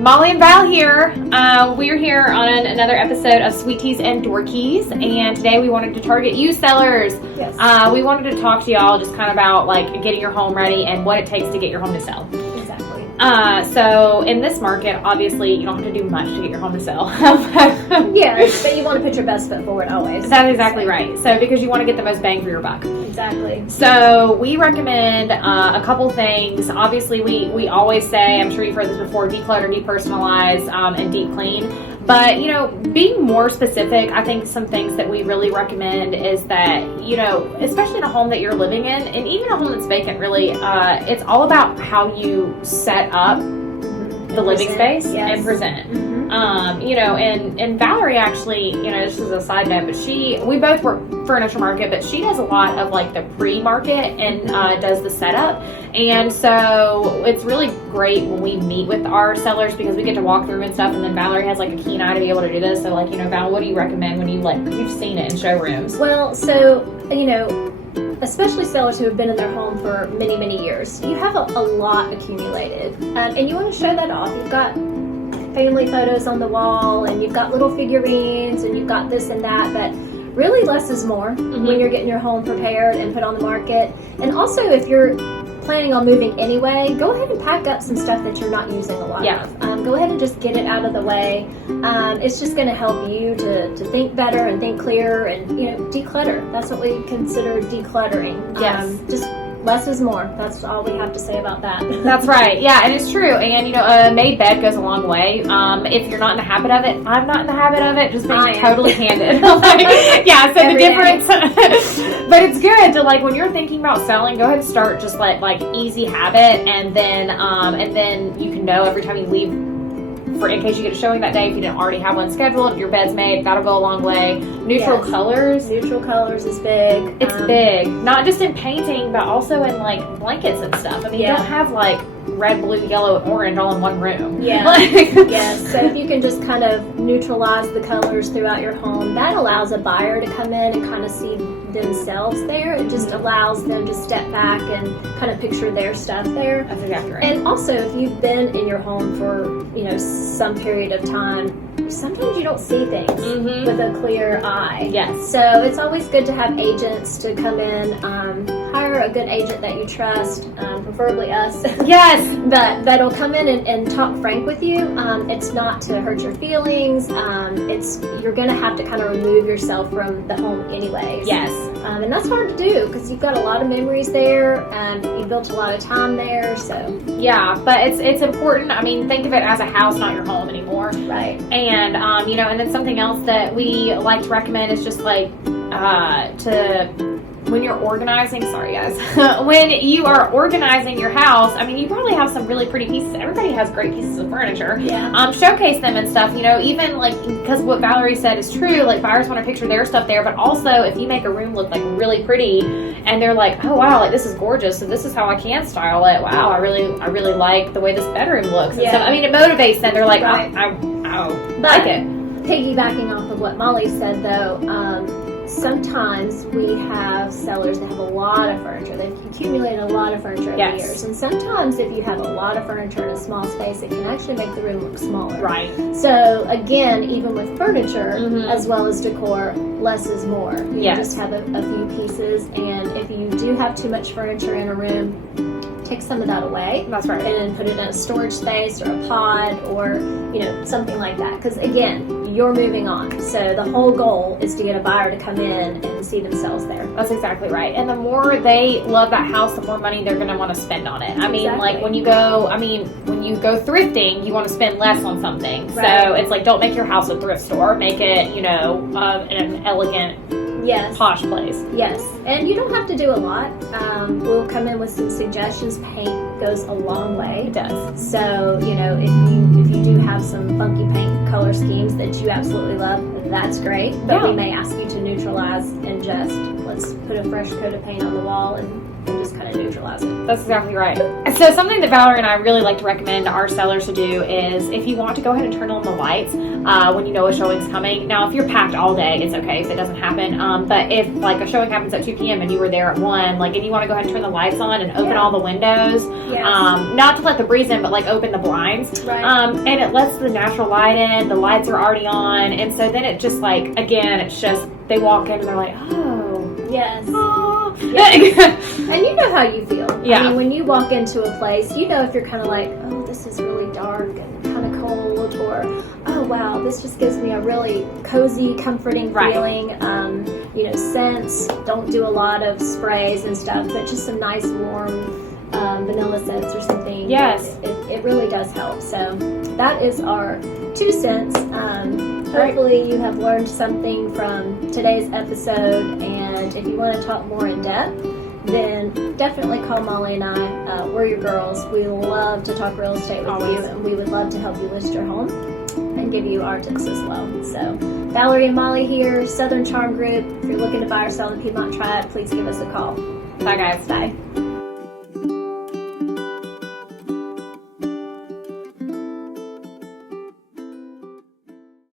Molly and Val here. We're here on another episode of Sweeties and Dorkies, and today we wanted to target you sellers. Yes. We wanted to talk to y'all just kind of about like getting your home ready and what it takes to get your home to sell. Exactly. So in this market, obviously you don't have to do much to get your home to sell. Yeah, but you want to put your best foot forward always. That's exactly right. So because you want to get the most bang for your buck. Exactly. So we recommend a couple things. Obviously, we always say, I'm sure you've heard this before, declutter, depersonalize, and deep clean. But, you know, being more specific, I think some things that we really recommend is that, you know, especially in a home that you're living in, and even a home that's vacant, really, it's all about how you set up the living space and present. You know, and Valerie actually, you know, this is a side note, but we both work furniture market, but she does a lot of like the pre-market and does the setup. And so it's really great when we meet with our sellers because we get to walk through and stuff, and then Valerie has like a keen eye to be able to do this. So like, you know, Val, what do you recommend when you've seen it in showrooms? Well, so, you know, especially sellers who have been in their home for many, many years, you have a lot accumulated, and you want to show that off. You've got family photos on the wall, and you've got little figurines, and you've got this and that, but really less is more when you're getting your home prepared and put on the market. And also, if you're planning on moving anyway, go ahead and pack up some stuff that you're not using a lot of. Go ahead and just get it out of the way. It's just going to help you to think better and think clearer and, you know, declutter. That's what we consider decluttering. Yes. Just less is more. That's all we have to say about that. That's right. Yeah, and it's true. And, you know, a made bed goes a long way. If you're not in the habit of it, I'm not in the habit of it, just being totally candid. Yeah, so the difference. But it's good to, like, when you're thinking about selling, go ahead and start just like easy habit, and then you can know every time you leave, in case you get a showing that day, if you didn't already have one scheduled, if your bed's made, that'll go a long way. Neutral colors. Neutral colors is big. It's big. Not just in painting, but also in like blankets and stuff. I mean, you don't have like red, blue, yellow, and orange all in one room. Yeah. Yes. So if you can just kind of neutralize the colors throughout your home, that allows a buyer to come in and kind of see themselves there. It just allows them to step back and kind of picture their stuff there. That's exactly right. And also, if you've been in your home for, you know, some period of time, sometimes you don't see things with a clear eye. Yes. So it's always good to have agents to come in. Hire a good agent that you trust, preferably us. Yes. But that'll come in and talk frank with you. It's not to hurt your feelings. You're going to have to kind of remove yourself from the home anyways. Yes. And that's hard to do because you've got a lot of memories there and you built a lot of time there. So yeah, but it's important. I mean, think of it as a house, not your home anymore. Right. And you know, and then something else that we like to recommend is just like when you're organizing, sorry guys, when you are organizing your house, I mean, you probably have some really pretty pieces. Everybody has great pieces of furniture. Yeah. Showcase them and stuff, you know, even like, because what Valerie said is true, like buyers want to picture their stuff there, but also if you make a room look like really pretty and they're like, oh wow, like this is gorgeous, so this is how I can style it. Wow, I really like the way this bedroom looks. And stuff. I mean, it motivates them. They're like, I like it. Piggybacking off of what Molly said though, sometimes we have sellers that have a lot of furniture. They've accumulated a lot of furniture over the years. And sometimes if you have a lot of furniture in a small space, it can actually make the room look smaller. Right. So again, even with furniture as well as decor, less is more. You just have a few pieces, and if you do have too much furniture in a room, take some of that away. That's right. And then put it in a storage space or a pod or, you know, something like that. Because again, you're moving on. So the whole goal is to get a buyer to come in and see themselves there. That's exactly right. And the more they love that house, the more money they're going to want to spend on it. I mean, like when you go thrifting, you want to spend less on something. Right. So it's like, don't make your house a thrift store. Make it, you know, an elegant, posh place. Yes. And you don't have to do a lot. We'll come in with some suggestions. Paint goes a long way. It does. So, you know, if you do have some funky paint color schemes that you absolutely love, that's great. But we may ask you to neutralize and just let's put a fresh coat of paint on the wall and just kind of neutralize it. That's exactly right. So something that Valerie and I really like to recommend our sellers to do is if you want to go ahead and turn on the lights when you know a showing's coming. Now, if you're packed all day, it's okay if it doesn't happen. But if like a showing happens at 2 p.m. and you were there at 1, like, and you want to go ahead and turn the lights on and open all the windows, not to let the breeze in, but like open the blinds, and it lets the natural light in. The lights are already on, and so then it just like, again, it's just they walk in and they're like, oh, yes. Oh. Yes. And you know how you feel. Yeah. I mean, when you walk into a place, you know if you're kind of like, oh, this is really dark and kind of cold, or oh wow, this just gives me a really cozy, comforting feeling. You know, scents. Don't do a lot of sprays and stuff, but just some nice warm vanilla scents or something. Yes. It really does help. So that is our 2 cents. Hopefully you have learned something from today's episode, and if you want to talk more in depth, then definitely call Molly and I. We're your girls. We love to talk real estate with you, and we would love to help you list your home and give you our tips as well. So Valerie and Molly here, Southern Charm Group. If you're looking to buy or sell in the Piedmont Triad, please give us a call. Bye, guys. Bye.